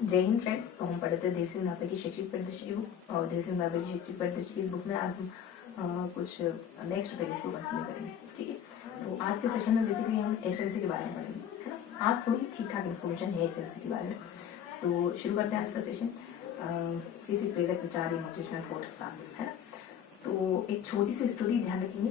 जय हिंद फ्रेंड्स। तो हम पढ़ते धीर सिंह धापे की शैक्षिक परिदृश्य की बुक, और धीर सिंह धापे की शैक्षिक परिदृश्य की इस बुक में आज हम कुछ नेक्स्ट पेजेस को कंटिन्यू करेंगे। ठीक है, तो आज के सेशन में बेसिकली हम एसएमसी के बारे में पढ़ेंगे, है ना। आज थोड़ी ठीक ठाक इन्फॉर्मेशन है एसएमसी के बारे में, तो शुरू करते हैं आज का सेशन किसी प्रेरक विचार या मोटिवेशनल कोट के साथ, है ना। तो एक छोटी सी स्टोरी ध्यान रखेंगे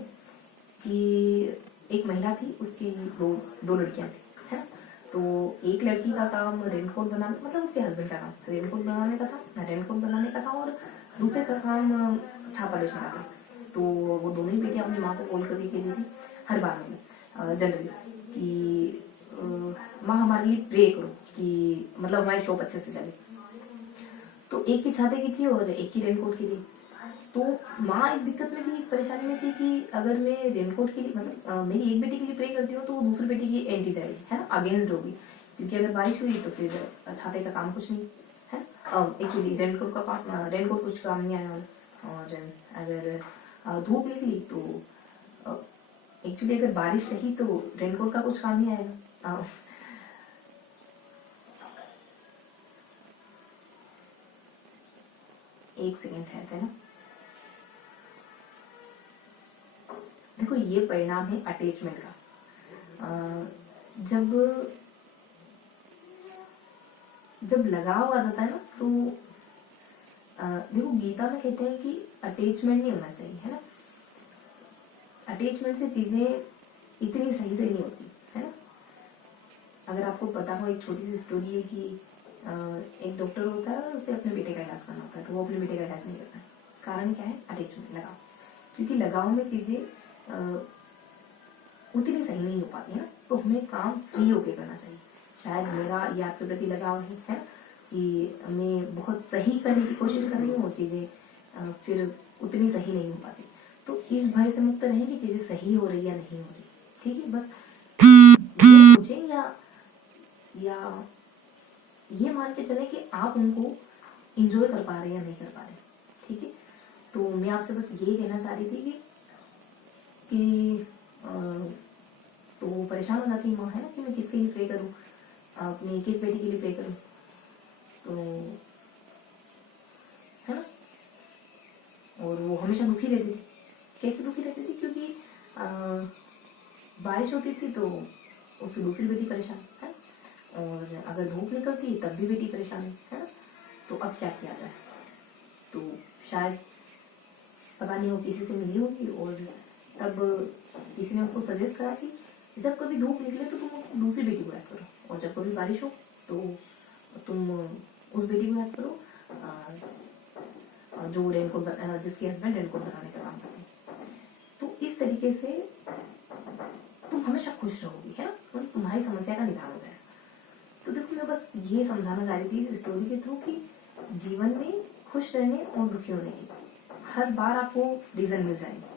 कि एक महिला थी, उसकी दो लड़कियां थी, है ना। तो एक लड़की का काम रेनकोट बनाने, मतलब उसके हस्बैंड का काम रेनकोट बनाने का था और दूसरे का काम छापा बेचने का था। तो वो दोनों ही बेटियां अपनी माँ को कॉल करके कह रही थी हर बार में जनरली कि माँ हमारे लिए प्रे करो कि मतलब हमारी शॉप अच्छे से चले। तो एक की छाते की थी और एक की रेनकोट की थी। तो माँ इस दिक्कत में थी, इस परेशानी में थी कि अगर मैं रेनकोट के लिए मतलब मेरी एक बेटी के लिए प्रे करती हूँ तो वो दूसरी बेटी की एंटी जाएगी, है ना, अगेंस्ट होगी, क्योंकि अगर बारिश हुई तो फिर छाते का काम कुछ नहीं है। एक्चुअली रेनकोट कुछ काम नहीं आया। और अगर धूप निकली तो एक्चुअली अगर बारिश रही तो रेनकोट का कुछ काम नहीं आएगा। एक सेकेंड है ना। देखो ये परिणाम है अटैचमेंट का। जब लगाव आ जाता है ना तो देखो गीता में कहते हैं कि अटैचमेंट नहीं होना चाहिए, है ना। अटैचमेंट से चीजें इतनी सही से नहीं होती, है ना। अगर आपको पता हो, एक छोटी सी स्टोरी है कि एक डॉक्टर होता है और उसे अपने बेटे का इलाज करना होता है, तो वो अपने बेटे का इलाज नहीं करता है। कारण क्या है? अटैचमेंट, लगाव। क्योंकि लगाव में चीजें उतनी सही नहीं हो पाती है ना, तो हमें काम फ्री होके करना चाहिए। शायद मेरा ये आपके प्रति लगाव है कि मैं बहुत सही करने की कोशिश कर रही हूँ और चीजें फिर उतनी सही नहीं हो पाती। तो इस भय से मुक्त रहें कि चीजें सही हो रही या नहीं हो रही। ठीक है, बस ये सोचें या ये मान के चले कि आप उनको इंजॉय कर पा रहे या नहीं कर पा रहे। ठीक है, तो मैं आपसे बस ये कहना चाह रही थी कि तो परेशान हो जाती माँ, है ना, कि मैं किसके लिए प्रे करूँ, अपनी किस बेटी के लिए प्रे करूँ। तो है ना, और वो हमेशा दुखी रहती थी। कैसे दुखी रहती थी? क्योंकि बारिश होती थी तो उसकी दूसरी बेटी परेशान है, और अगर धूप निकलती तब भी बेटी परेशान है ना। तो अब क्या किया जाए? तो शायद पता नहीं वो किसी से मिली होगी और तब किसी ने उसको सजेस्ट करा कि जब कभी धूप निकले तो तुम दूसरी बेटी को याद करो, और जब कभी बारिश हो तो तुम उस बेटी को याद करो जो रेनकोट जिसके हस्बैंड रेनकोट बनाने का काम करते हैं। तो इस तरीके से तुम हमेशा खुश रहोगी, है ना, मतलब तुम्हारी समस्या का निदान हो जाएगा। तो देखो मैं बस ये समझाना चाह रही थी इस स्टोरी के थ्रू कि जीवन में खुश रहने और दुखी होने की हर बार आपको रीजन मिल जाएंगे,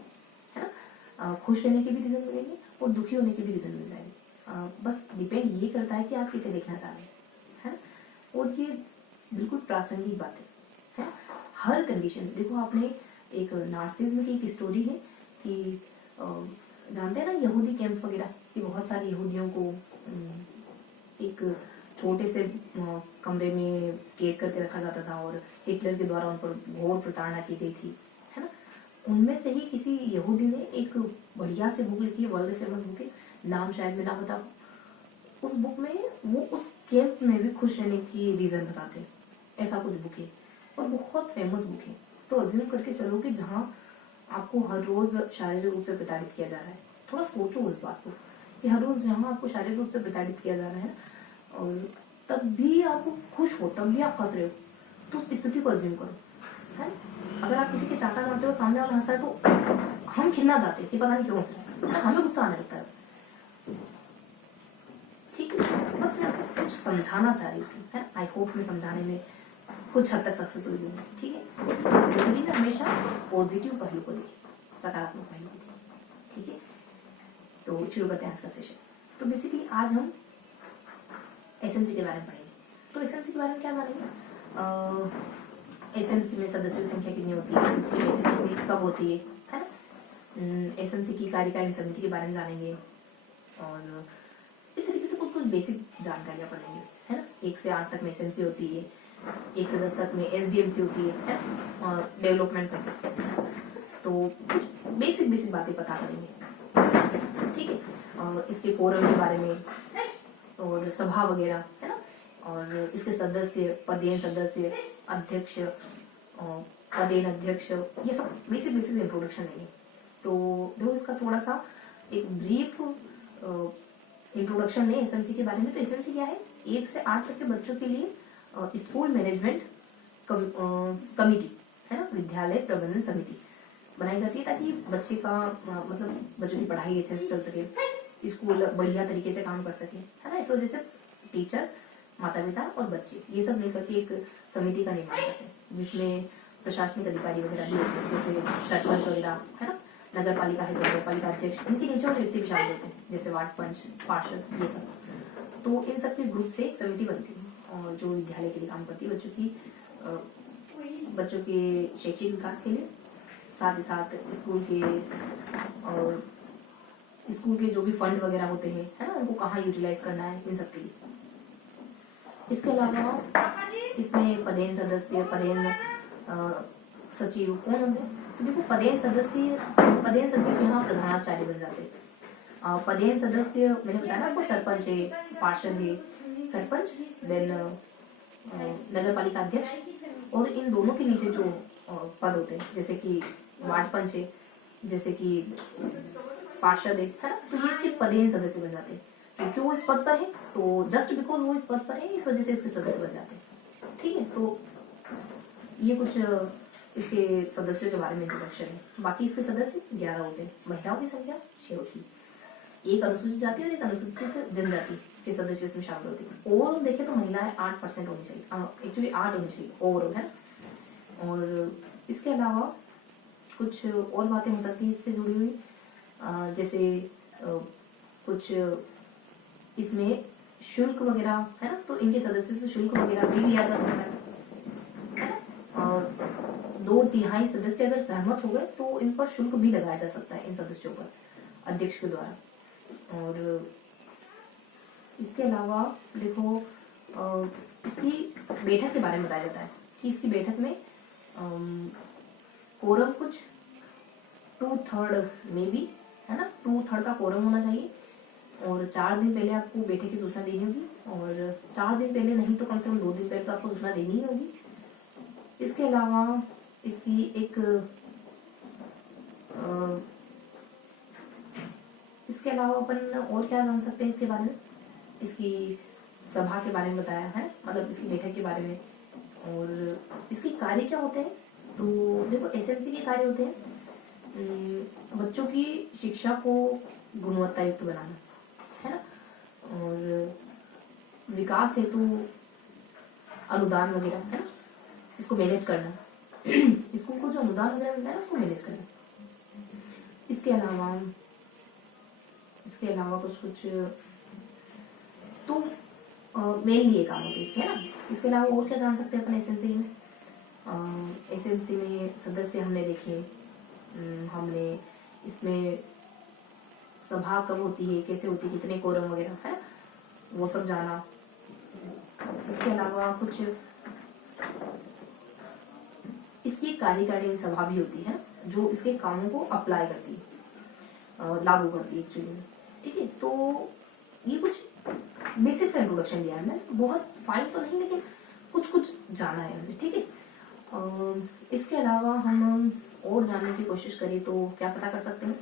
है ना। खुश रहने के भी रीजन मिलेंगे और दुखी होने के भी रीजन मिल जाएंगे। बस डिपेंड ये करता है कि आप किसे देखना चाह रहे हैं, है ना। और ये बिल्कुल प्रासंगिक बात है हर कंडीशन। देखो आपने एक नार्सिज्म की एक स्टोरी है कि जानते हैं ना, यहूदी कैंप वगैरह कि बहुत सारे यहूदियों को एक छोटे से कमरे में कैद करके रखा जाता था और हिटलर के द्वारा उन पर घोर प्रताड़ना की गई थी, है ना। उनमें से ही किसी यहूदी ने एक बढ़िया से बुक लिखी है, वर्ल्ड फेमस बुक है, नाम शायद मैं ना बता। उस बुक में वो उस कैंप में भी खुश रहने की रीजन बताते हैं, ऐसा कुछ बुक है और बहुत फेमस बुक है। तो अज्यूम करके चलो कि जहाँ आपको हर रोज शारीरिक रूप से प्रताड़ित किया जा रहा है, थोड़ा सोचो इस बात को कि हर रोज जहाँ आपको शारीरिक रूप से प्रताड़ित किया जा रहा है और तब भी आप खुश हो, तब भी आप हंस रहे हो, तो उस स्थिति को अज्यूम करो, है। अगर आप किसी के चाटा मारते हो, सामने वाला हंसता है तो हम खिलना जाते हैं कि पता नहीं क्यों हंस रहे हैं, हमें गुस्सा आने लगता है। ठीक है, बस मैं आपको कुछ समझाना चाह रही थी, है। आई होप मैं समझाने में कुछ हद तक सक्सेस हुई हूँ। ठीक है, जिंदगी में हमेशा पॉजिटिव पहलू को देखिए, सकारात्मक पहलू को देखिए। ठीक है, तो शुरू करते हैं आज का सेशन। तो बेसिकली आज हम एसएमसी के बारे में पढ़ेंगे। तो एसएमसी के बारे में क्या जानेंगे? एसएमसी में सदस्यों की संख्या कितनी होती है, एसएमसी की बैठक कब होती है ना। एसएमसी की कार्यकारिणी समिति के बारे में जानेंगे और इस तरीके से कुछ बेसिक जानकारियां पढ़ेंगे, है ना। 1 से 8 तक में SMC होती है, 1 से 10 तक में SDMC होती है और डेवलपमेंट तक। तो कुछ बेसिक बातें पता करेंगे, ठीक है। और इसके कोरम के बारे में और सभा वगैरह, है ना, और इसके सदस्य, पदेन सदस्य, अध्यक्ष, पदेन अध्यक्ष, ये सब बेसिक इंट्रोडक्शन है। तो देखो इसका थोड़ा सा एक ब्रीफ इंट्रोडक्शन है SMC के बारे में। तो SMC क्या है? 1 से 8 तक के बच्चों के लिए स्कूल मैनेजमेंट कमिटी, है ना, विद्यालय प्रबंधन समिति बनाई जाती है, ताकि बच्चे का मतलब बच्चों की पढ़ाई अच्छे से चल सके, स्कूल बढ़िया तरीके से काम कर सके, है ना। इस वजह से टीचर, माता पिता और बच्चे ये सब मिलकर के एक समिति का निर्माण करते हैं, जिसमें प्रशासनिक अधिकारी वगैरह भी होते हैं, जैसे सरपंच वगैरह, है ना, नगर पालिका है तो नगर पालिका अध्यक्ष, इनके नीचे वाले व्यक्ति भी शामिल होते हैं, जैसे वार्ड पंच, पार्षद, ये सब। तो इन सब के ग्रुप से एक समिति बनती है और जो विद्यालय के लिए काम करती है, बच्चों के शैक्षिक विकास के लिए, साथ ही साथ स्कूल के जो भी फंड वगैरह होते हैं, है ना, उनको कहाँ यूटिलाइज करना है, इन सब के लिए। इसके अलावा इसमें पदेन सदस्य, पदेन सचिव कौन होंगे? तो देखो पदेन सचिव यहाँ प्रधानाचार्य बन जाते हैं। पदेन सदस्य मैंने बताया ना आपको, सरपंच है, पार्षद है, सरपंच, देन नगर पालिका अध्यक्ष, और इन दोनों के नीचे जो पद होते हैं, जैसे कि वार्ड पंच है, जैसे कि पार्षद है ना, तो ये इसके पदेन सदस्य बन जाते हैं। क्योंकि वो इस पद पर है, तो जस्ट बिकॉज वो इस पद पर है, इस वजह से इसके सदस्य बन जाते हैं, ठीक है। तो ये कुछ इसके सदस्यों के बारे में इंट्रोडक्शन है। बाकी इसके सदस्य 11 होते हैं, महिलाओं की संख्या 6 होती है, एक अनुसूचित जाति और एक अनुसूचित जनजाति के सदस्य इसमें शामिल होते हैं। ओवरऑल देखें तो महिलाएं 8% होनी चाहिए, एक्चुअली 8 होनी चाहिए ओवरऑल, है ना। और इसके अलावा कुछ और बातें हो सकती है इससे जुड़ी हुई, जैसे कुछ इसमें शुल्क वगैरह, है ना, तो इनके सदस्यों से शुल्क वगैरह भी लिया जा सकता है ना। और 2/3 सदस्य अगर सहमत हो गए तो इन पर शुल्क भी लगाया जा सकता है, इन सदस्यों पर, अध्यक्ष के द्वारा। और इसके अलावा देखो इसकी बैठक के बारे में बताया जाता है कि इसकी बैठक में कोरम कुछ 2/3 में भी, है ना, 2/3 का कोरम होना चाहिए। और 4 दिन पहले आपको बैठक की सूचना देनी होगी, और 4 दिन पहले नहीं तो कम से कम 2 दिन पहले तो आपको सूचना देनी ही होगी। इसके अलावा इसकी इसके अलावा अपन और क्या जान सकते हैं इसके बारे में? इसकी सभा के बारे में बताया है, मतलब इसकी बैठक के बारे में। और इसके कार्य क्या होते हैं? तो देखो SMC के कार्य होते हैं बच्चों की शिक्षा को गुणवत्ता युक्त बनाना, है ना, और विकास हेतु अनुदान वगैरह, है ना, इसको मैनेज करना, स्कूल को जो अनुदान वगैरह मिलता है ना, उसको मैनेज करना। इसके अलावा कुछ तो मेनली ये काम होते हैं इसके, है ना। इसके अलावा और क्या जान सकते हैं अपन SMC में? SMC में सदस्य हमने देखे, हमने इसमें सभा कब होती है, कैसे होती है, कितने कोरम वगैरह, है, वो सब जाना। इसके अलावा कुछ इसकी कार्यकारिणी सभा भी होती है, जो इसके कामों को अप्लाई करती है, लागू करती है एक्चुअली में, ठीक है। तो ये कुछ बेसिक सा इंट्रोडक्शन दिया है मैंने, बहुत फाइन तो नहीं, लेकिन कुछ जाना है हमें, ठीक है। इसके अलावा हम और जानने की कोशिश करें तो क्या पता कर सकते हैं?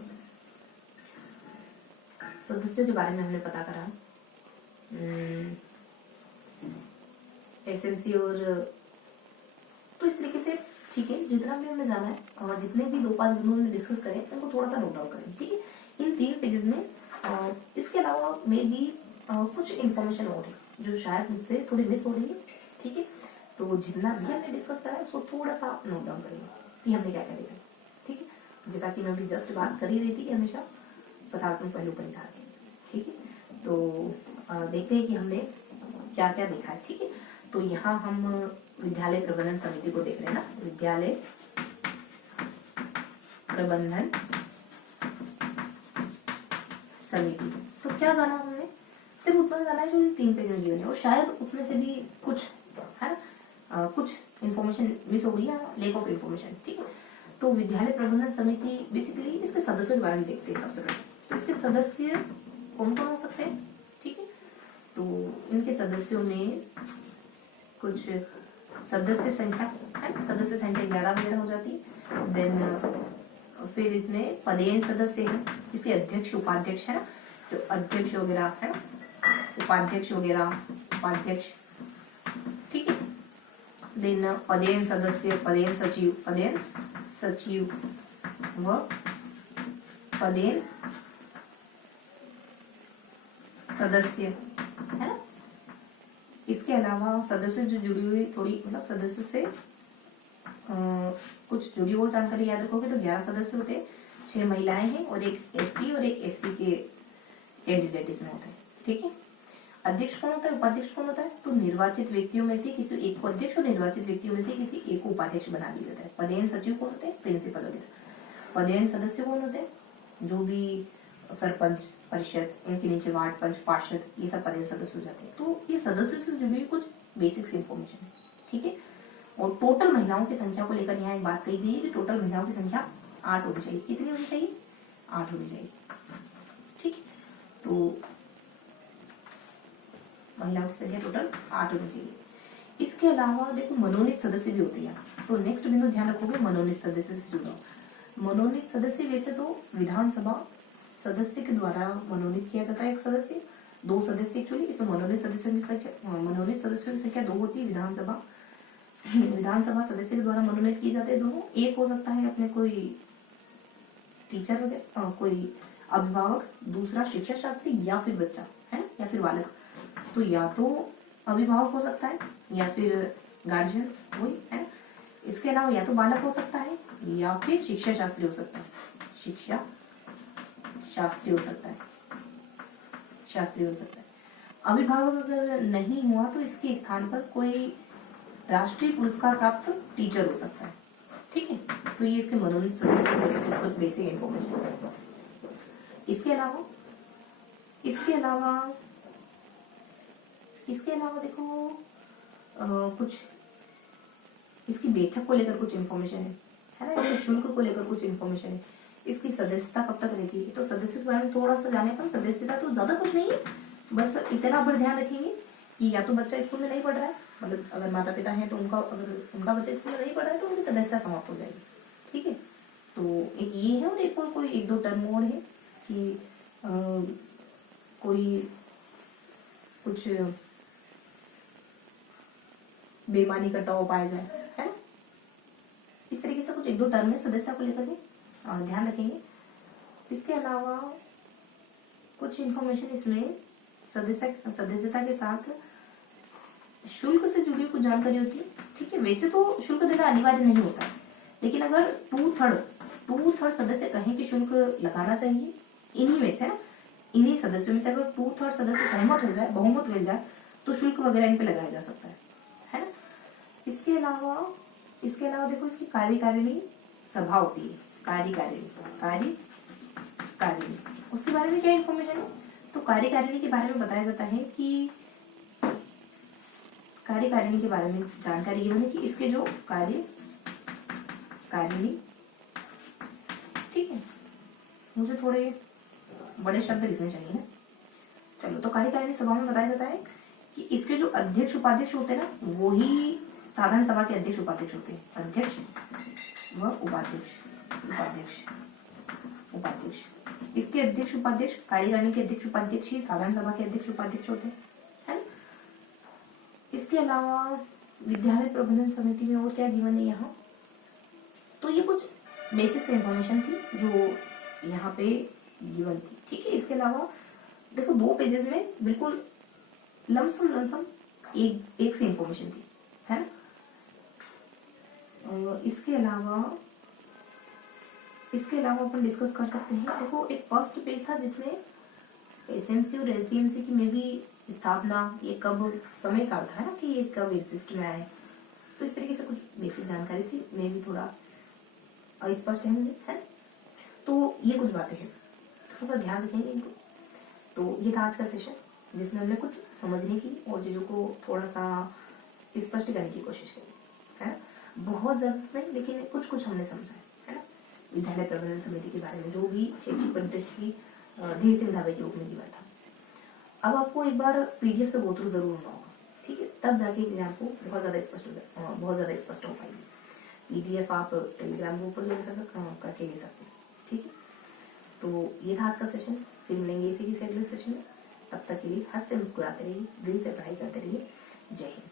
सदस्यों के बारे में हमने पता करा, SMC, और तो इस तरीके से, ठीक है, जितना भी हमने जाना है और जितने भी 2-5 बिंदु हमने डिस्कस करें उनको थोड़ा सा नोट डाउन करें, ठीक है, इन 3 पेजेस में। इसके अलावा मे भी कुछ इन्फॉर्मेशन और है जो शायद मुझसे थोड़ी मिस हो रही है, ठीक है। तो जितना भी हमने डिस्कस करा है उसको थोड़ा सा नोट डाउन करेंगे कि हमने क्या क्या देखा, ठीक है। जैसा कि मैं अभी जस्ट बात कर ही रही थी कि हमेशा सकारात्मक पहलू पर निकाल के, ठीक है। तो देखते हैं कि हमने क्या क्या देखा है, ठीक है। तो यहाँ हम विद्यालय प्रबंधन समिति को देख रहे हैं ना, विद्यालय प्रबंधन समिति। तो क्या जाना हमने? सिर्फ उतना जाना है जो इन 3 पेज में गिवन है, और शायद उसमें से भी कुछ है ना कुछ इन्फॉर्मेशन मिस हो गई या लेक ऑफ इन्फॉर्मेशन। ठीक है, तो विद्यालय प्रबंधन समिति बेसिकली इसके सदस्यों के बारे में देखते हैं सबसे पहले। तो इसके सदस्य कौन कौन हो सकते हैं? ठीक है, तो इनके सदस्यों में कुछ सदस्य संख्या है, सदस्य संख्या 11 वगैरह हो जाती है। देन फिर इसमें पदेन सदस्य है, इसके अध्यक्ष उपाध्यक्ष है ना, तो अध्यक्ष वगैरह है ना, उपाध्यक्ष वगैरह, उपाध्यक्ष। ठीक है, देन पदेन सदस्य, पदेन सचिव, पदेन सचिव व पदेन सदस्य है ना। इसके अलावा सदस्य जो जुड़ी हुई थोड़ी मतलब सदस्य से कुछ जुड़ी हुई जानकारी याद रखोगे तो 11 सदस्य होते हैं, 6 महिलाएं हैं और एक एसटी और एक एससी के कैंडिडेट इसमें होते हैं। ठीक है, अध्यक्ष कौन होता है, उपाध्यक्ष कौन होता है? तो निर्वाचित व्यक्तियों में से किसी एक को अध्यक्ष और निर्वाचित व्यक्तियों में से किसी एक को उपाध्यक्ष बना दिया जाता है। पदेन सचिव कौन होते हैं? प्रिंसिपल वगैरह। पदेन सदस्य कौन होते हैं? जो भी सरपंच, परिषद, इनके नीचे वार्ड पंच, पार्षद, ये सब पदेन सदस्य हो जाते हैं। तो ये सदस्यों से जुड़ी हुई कुछ बेसिक्स इन्फॉर्मेशन है। ठीक है, और टोटल महिलाओं की संख्या को लेकर यहाँ एक बात कही गई है कि टोटल महिलाओं की संख्या 8 होनी चाहिए। कितनी होनी चाहिए? 8 होनी चाहिए। ठीक है, तो महिलाओं की संख्या टोटल 8 होनी चाहिए। इसके अलावा देखो मनोनीत सदस्य भी होते हैं, तो नेक्स्ट बिंदु ध्यान रखोगे मनोनीत सदस्य से जुड़ा। मनोनीत सदस्य वैसे तो विधानसभा सदस्य के द्वारा मनोनीत किया जाता है एक सदस्य, 2 सदस्य एक्चुअली, इसमें मनोनीत सदस्यों की संख्या 2 होती है। विधानसभा सदस्य के द्वारा मनोनीत किए जाते हैं दोनों। एक हो सकता है अपने कोई टीचर वगैरह, कोई अभिभावक, दूसरा शिक्षा शास्त्री या फिर बच्चा है या फिर बालक। तो या तो अभिभावक हो सकता है या फिर गार्जियन वही है। इसके अलावा या तो बालक हो सकता है या फिर शिक्षा शास्त्री हो सकता है, शिक्षा शास्त्री हो सकता है, शास्त्री हो सकता है। अभिभावक अगर नहीं हुआ तो इसके स्थान पर कोई राष्ट्रीय पुरस्कार प्राप्त टीचर हो सकता है। ठीक है, तो ये इसके मनोनीत सदस्य कुछ बेसिक इन्फॉर्मेशन है। इसके अलावा देखो कुछ इसकी बैठक को लेकर कुछ इन्फॉर्मेशन है ना, इसके शुल्क को लेकर कुछ इन्फॉर्मेशन है। इसकी सदस्यता कब तक रहती है, तो सदस्यों के बारे में थोड़ा सा जाने पर सदस्यता तो ज्यादा कुछ नहीं है, बस इतना पर ध्यान रखेंगे कि या तो बच्चा स्कूल में नहीं पढ़ रहा है, मतलब अगर माता पिता हैं तो अगर उनका बच्चा स्कूल में नहीं पढ़ रहा है तो उनकी सदस्यता समाप्त हो जाएगी। ठीक है, तो एक ये है और एक और कोई 1-2 टर्म और है कि कोई कुछ बेईमानी करता हुआ पाया जाए, है ना, इस तरीके से कुछ 1-2 टर्म है सदस्यता को लेकर के ध्यान रखेंगे। इसके अलावा कुछ इन्फॉर्मेशन इसमें सदस्यता के साथ शुल्क से जुड़ी कुछ जानकारी होती है। ठीक है, वैसे तो शुल्क देना अनिवार्य नहीं होता, लेकिन अगर 2/3 सदस्य कहें कि शुल्क लगाना चाहिए, इन्हीं में से है ना, इन्हीं सदस्यों में से अगर 2/3 सदस्य सहमत हो जाए, बहुमत मिल जाए, तो शुल्क वगैरह इन पे लगाया जा सकता है ना। इसके अलावा देखो इसकी कार्यकारिणी सभा होती है, कार्यकारिणी उसके बारे में क्या इन्फॉर्मेशन है, तो कार्यकारिणी के बारे में बताया जाता है कि कार्यकारिणी के बारे में जानकारी ये है कि इसके जो कार्यकारिणी, ठीक है, मुझे थोड़े बड़े शब्द लिखने चाहिए ना। चलो, तो कार्यकारिणी सभा में बताया जाता है कि इसके जो अध्यक्ष उपाध्यक्ष होते हैं ना, वो ही साधारण सभा के अध्यक्ष उपाध्यक्ष होते हैं, अध्यक्ष व उपाध्यक्ष। इसके अध्यक्ष उपाध्यक्ष, कार्यकारिणी के अध्यक्ष उपाध्यक्ष ही साधारण सभा के अध्यक्ष उपाध्यक्ष होते हैं। इसके अलावा विद्यालय प्रबंधन समिति में और क्या गिवन है यहाँ, तो ये कुछ बेसिक इन्फॉर्मेशन थी जो यहाँ पे गिवन थी। ठीक है, इसके अलावा देखो 2 पेजेस में बिल्कुल लमसम एक से इन्फॉर्मेशन थी, है ना। इसके अलावा अपन डिस्कस कर सकते हैं। देखो एक फर्स्ट पेज था जिसमें एसएमसी और एसडीएमसी की में भी स्थापना, ये कब समय काल था ना कि ये कब एग्जिस्ट में आए, तो इस तरीके से कुछ बेसिक जानकारी थी, मैं भी थोड़ा अस्पष्ट है मुझे, है। तो ये कुछ बातें हैं, थोड़ा सा ध्यान रखेंगे इनको। तो ये था आज का सेशन। जिसमें हमने कुछ समझने की और चीजों को थोड़ा सा स्पष्ट करने की कोशिश करी, है ना। बहुत ज्यादा नहीं, लेकिन कुछ कुछ हमने समझा है ना। विद्यालय प्रबंधन समिति के बारे में जो भी शैक्षिक परिदृश्य की धीरे सिंह धाबे के योग में दिया था। अब आपको एक बार पीडीएफ से गो थ्रू जरूर होना होगा, ठीक है, तब जाके चीजें आपको बहुत ज्यादा स्पष्ट हो पाएगी। पीडीएफ आप टेलीग्राम ग्रुप पर ज्वाइन करके ले सकते हैं, ठीक है। तो ये था आज का सेशन, फिर मिलेंगे इसी के अगले सेशन में। तब तक के लिए हंसते मुस्कुराते रहिए, दिल से पढ़ाई करते रहिए। जय हिंद।